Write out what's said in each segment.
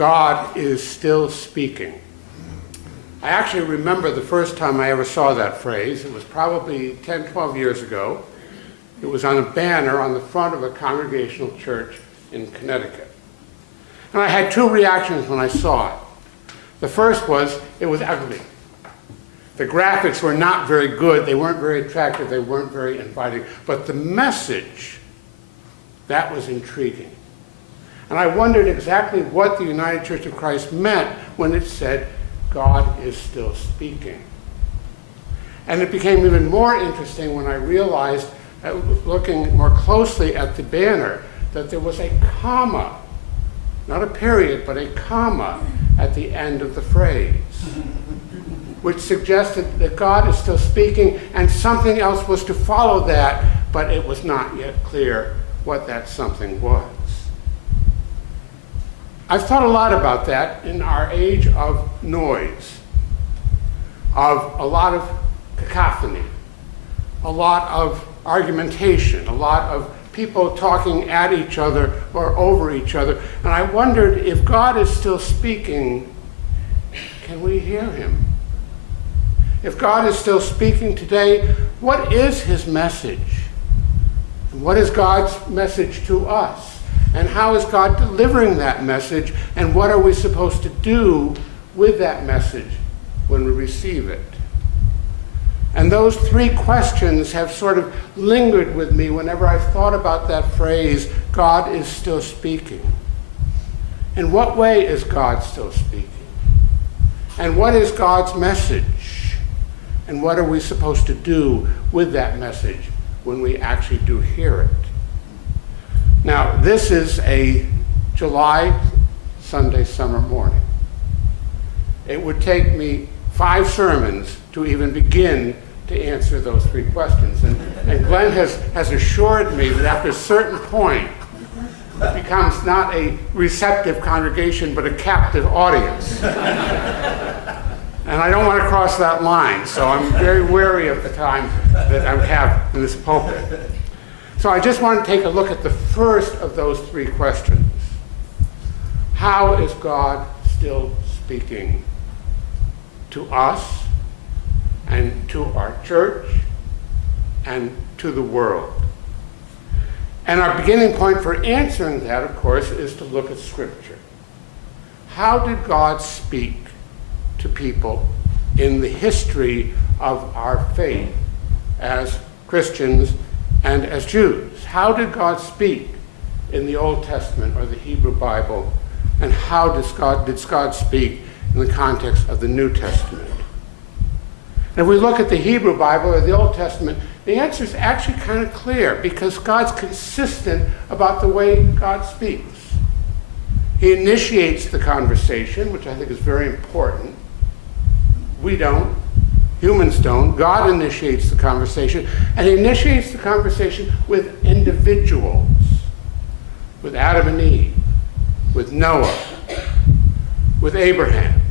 God is still speaking. I actually remember the first time I ever saw that phrase. It was probably 10, 12 years ago. It was on a banner on the front of a congregational church in Connecticut. And I had two reactions when I saw it. The first was, it was ugly. The graphics were not very good. They weren't very attractive. They weren't very inviting. But the message, that was intriguing. And I wondered exactly what the United Church of Christ meant when it said, God is still speaking. And it became even more interesting when I realized, looking more closely at the banner, that there was a comma, not a period, but a comma at the end of the phrase, which suggested that God is still speaking and something else was to follow that, but it was not yet clear what that something was. I've thought a lot about that in our age of noise, of a lot of cacophony, a lot of argumentation, a lot of people talking at each other or over each other. And I wondered, if God is still speaking, can we hear him? If God is still speaking today, what is his message? And what is God's message to us? And how is God delivering that message? And what are we supposed to do with that message when we receive it? And those three questions have sort of lingered with me whenever I've thought about that phrase, God is still speaking. In what way is God still speaking? And what is God's message? And what are we supposed to do with that message when we actually do hear it? Now, this is a July Sunday summer morning. It would take me 5 sermons to even begin to answer those 3 questions. And Glenn has assured me that after a certain point, it becomes not a receptive congregation, but a captive audience. And I don't want to cross that line, so I'm very wary of the time that I have in this pulpit. So I just want to take a look at the first of those 3 questions. How is God still speaking to us and to our church and to the world? And our beginning point for answering that, of course, is to look at Scripture. How did God speak to people in the history of our faith as Christians and as Jews? How did God speak in the Old Testament or the Hebrew Bible? And how does God speak in the context of the New Testament? And if we look at the Hebrew Bible or the Old Testament, the answer is actually kind of clear, because God's consistent about the way God speaks. He initiates the conversation, which I think is very important. We don't. Humans don't. God initiates the conversation, and he initiates the conversation with individuals, with Adam and Eve, with Noah, with Abraham,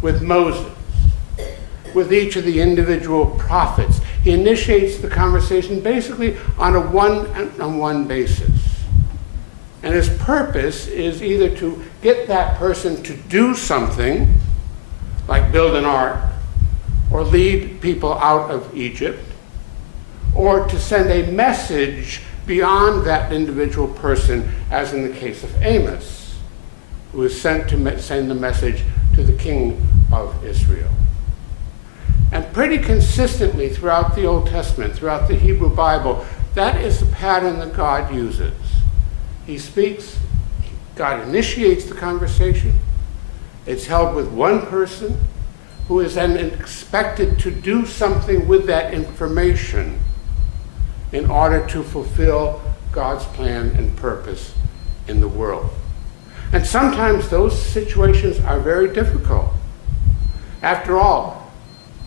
with Moses, with each of the individual prophets. He initiates the conversation basically on a one-on-one basis. And his purpose is either to get that person to do something, like build an ark, or lead people out of Egypt, or to send a message beyond that individual person, as in the case of Amos, who was sent to send the message to the king of Israel. And pretty consistently throughout the Old Testament, throughout the Hebrew Bible, that is the pattern that God uses. He speaks, God initiates the conversation, it's held with one person, who is then expected to do something with that information in order to fulfill God's plan and purpose in the world. And sometimes those situations are very difficult. After all,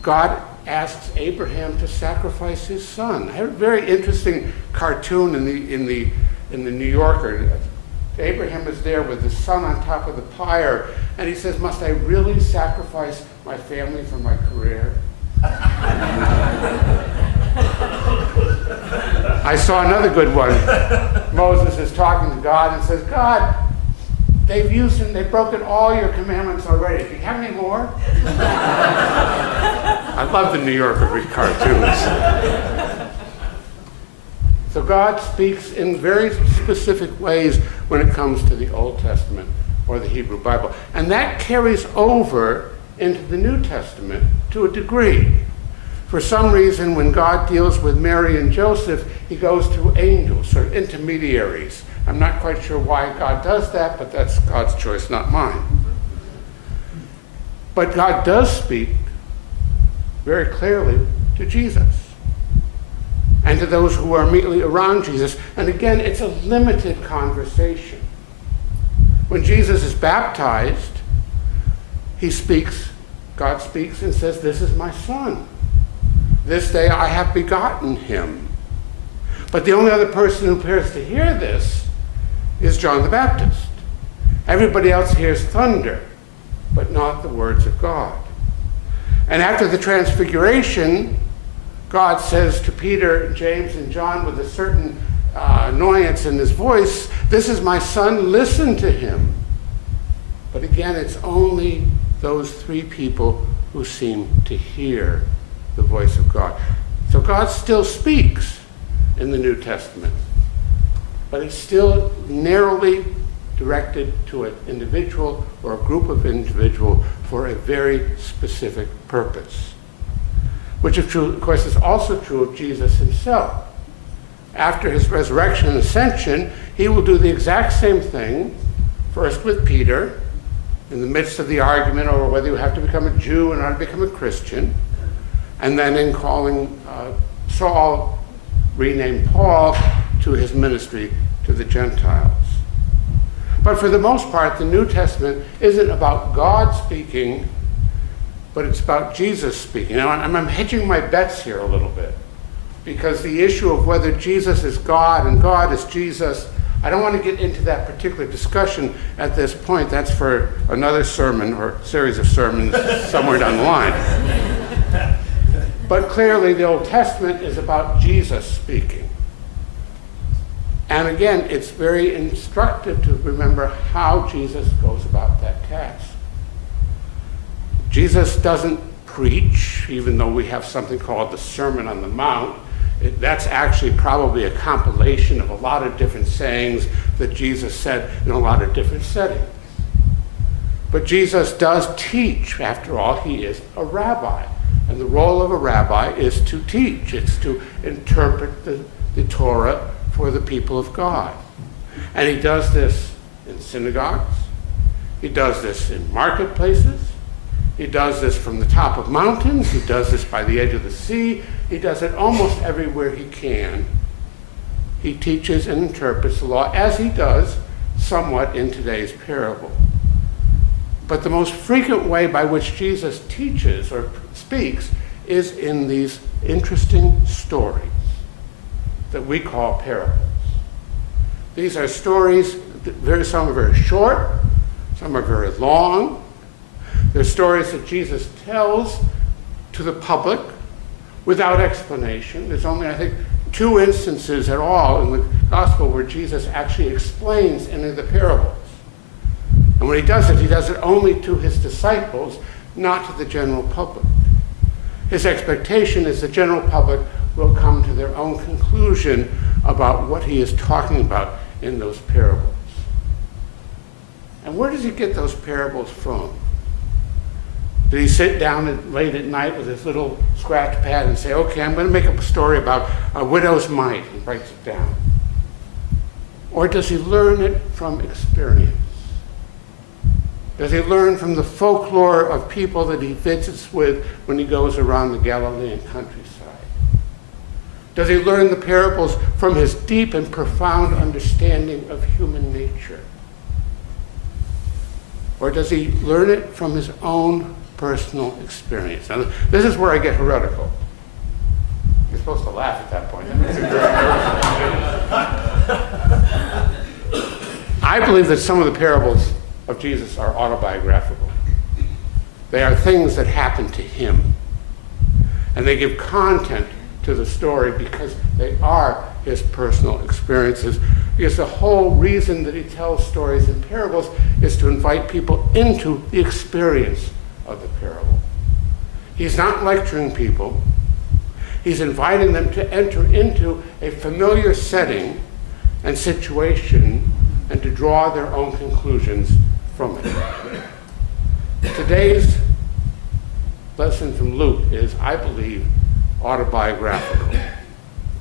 God asks Abraham to sacrifice his son. I had a very interesting cartoon in the New Yorker. Abraham is there with his son on top of the pyre, and he says, "Must I really sacrifice my family for my career?" I saw another good one. Moses is talking to God and says, "God, they've broken all your commandments already. Do you have any more? I love the New Yorker cartoons. So God speaks in very specific ways when it comes to the Old Testament or the Hebrew Bible. And that carries over into the New Testament to a degree. For some reason, when God deals with Mary and Joseph, he goes through angels or intermediaries. I'm not quite sure why God does that, but that's God's choice, not mine. But God does speak very clearly to Jesus and to those who are immediately around Jesus. And again, it's a limited conversation. When Jesus is baptized, God speaks and says, "This is my son. This day I have begotten him." But the only other person who appears to hear this is John the Baptist. Everybody else hears thunder, but not the words of God. And after the transfiguration, God says to Peter, James, and John with a certain annoyance in his voice, "This is my son, listen to him." But again, it's only those three people who seem to hear the voice of God. So God still speaks in the New Testament, but it's still narrowly directed to an individual or a group of individuals for a very specific purpose. Which, of course, is also true of Jesus himself. After his resurrection and ascension, he will do the exact same thing, first with Peter, in the midst of the argument over whether you have to become a Jew in order to become a Christian, and then in calling Saul, renamed Paul, to his ministry to the Gentiles. But for the most part, the New Testament isn't about God speaking, but it's about Jesus speaking. Now, I'm hedging my bets here a little bit, because the issue of whether Jesus is God and God is Jesus, I don't want to get into that particular discussion at this point. That's for another sermon or series of sermons somewhere down the line. But clearly, the Old Testament is about Jesus speaking. And again, it's very instructive to remember how Jesus goes about that task. Jesus doesn't preach, even though we have something called the Sermon on the Mount. That's actually probably a compilation of a lot of different sayings that Jesus said in a lot of different settings. But Jesus does teach. After all, he is a rabbi. And the role of a rabbi is to teach. It's to interpret the Torah for the people of God. And he does this in synagogues. He does this in marketplaces. He does this from the top of mountains. He does this by the edge of the sea. He does it almost everywhere he can. He teaches and interprets the law, as he does somewhat in today's parable. But the most frequent way by which Jesus teaches or speaks is in these interesting stories that we call parables. These are stories, some are very short, some are very long. They're stories that Jesus tells to the public without explanation. There's only, I think, 2 instances at all in the gospel where Jesus actually explains any of the parables. And when he does it only to his disciples, not to the general public. His expectation is the general public will come to their own conclusion about what he is talking about in those parables. And where does he get those parables from? Did he sit down late at night with his little scratch pad and say, okay, I'm going to make up a story about a widow's mite, and writes it down? Or does he learn it from experience? Does he learn from the folklore of people that he visits with when he goes around the Galilean countryside? Does he learn the parables from his deep and profound understanding of human nature? Or does he learn it from his own personal experience? Now, this is where I get heretical. You're supposed to laugh at that point. I believe that some of the parables of Jesus are autobiographical. They are things that happened to him. And they give content to the story because they are his personal experiences. Because the whole reason that he tells stories in parables is to invite people into the experience of the parable. He's not lecturing people. He's inviting them to enter into a familiar setting and situation and to draw their own conclusions from it. Today's lesson from Luke is, I believe, autobiographical.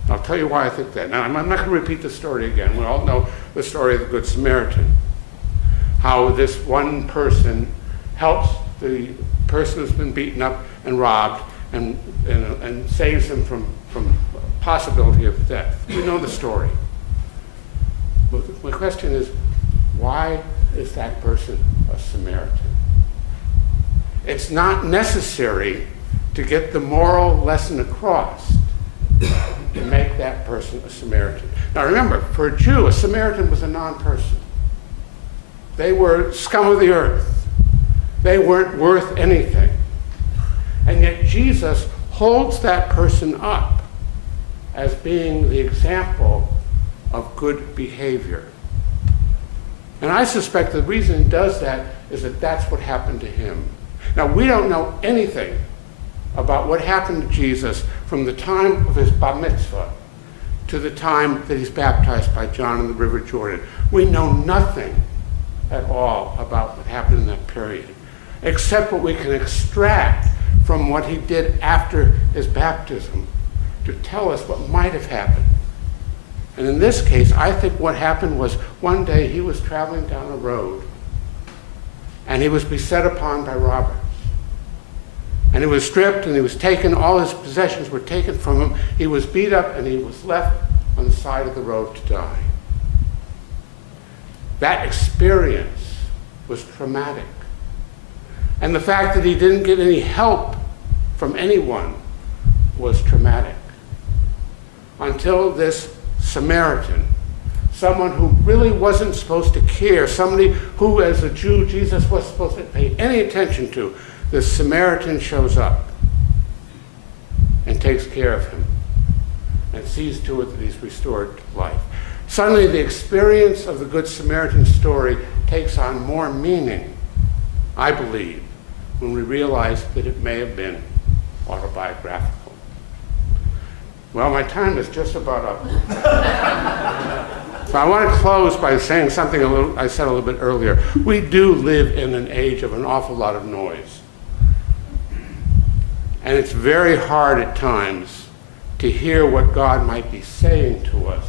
I'll tell you why I think that. Now, I'm not going to repeat the story again. We all know the story of the Good Samaritan. How this one person helps the person who's been beaten up and robbed and saves him from possibility of death. We know the story. But my question is, why is that person a Samaritan? It's not necessary to get the moral lesson across to make that person a Samaritan. Now remember, for a Jew, a Samaritan was a non-person. They were scum of the earth. They weren't worth anything. And yet Jesus holds that person up as being the example of good behavior. And I suspect the reason he does that is that that's what happened to him. Now, we don't know anything about what happened to Jesus from the time of his bar mitzvah to the time that he's baptized by John in the River Jordan. We know nothing at all about what happened in that period, except what we can extract from what he did after his baptism to tell us what might have happened. And in this case, I think what happened was one day he was traveling down a road and he was beset upon by robbers. And he was stripped and he was taken, all his possessions were taken from him. He was beat up and he was left on the side of the road to die. That experience was traumatic. And the fact that he didn't get any help from anyone was traumatic. Until this Samaritan, someone who really wasn't supposed to care, somebody who as a Jew Jesus wasn't supposed to pay any attention to, this Samaritan shows up and takes care of him and sees to it that he's restored to life. Suddenly the experience of the Good Samaritan story takes on more meaning, I believe, when we realize that it may have been autobiographical. Well, my time is just about up. So I want to close by saying something I said a little bit earlier. We do live in an age of an awful lot of noise. And it's very hard at times to hear what God might be saying to us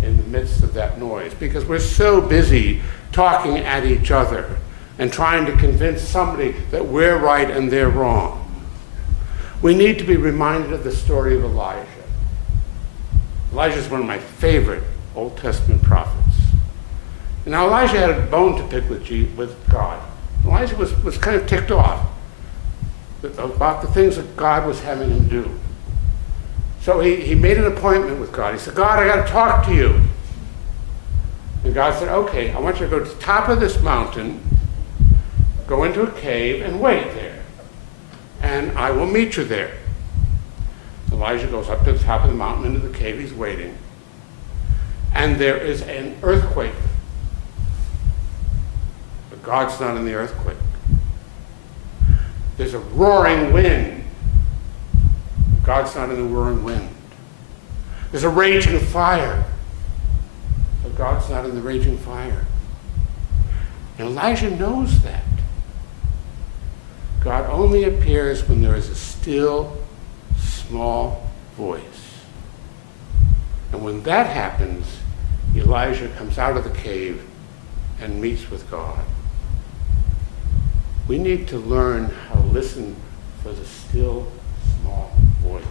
in the midst of that noise, because we're so busy talking at each other and trying to convince somebody that we're right and they're wrong. We need to be reminded of the story of Elijah. Elijah is one of my favorite Old Testament prophets. And now Elijah had a bone to pick with God. Elijah was kind of ticked off about the things that God was having him do. So he made an appointment with God. He said, God, I got to talk to you. And God said, okay, I want you to go to the top of this mountain, go into a cave and wait there. And I will meet you there. Elijah goes up to the top of the mountain into the cave. He's waiting. And there is an earthquake. But God's not in the earthquake. There's a roaring wind. God's not in the roaring wind. There's a raging fire. But God's not in the raging fire. And Elijah knows that. God only appears when there is a still, small voice. And when that happens, Elijah comes out of the cave and meets with God. We need to learn how to listen for the still, small voice.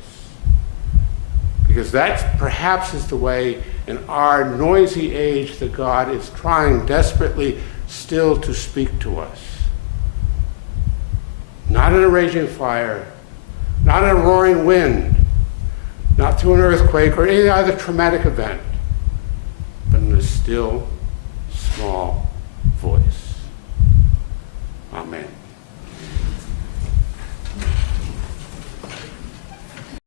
Because that perhaps is the way in our noisy age that God is trying desperately still to speak to us. Not in a raging fire, not in a roaring wind, not through an earthquake or any other traumatic event, but in a still, small voice. Amen.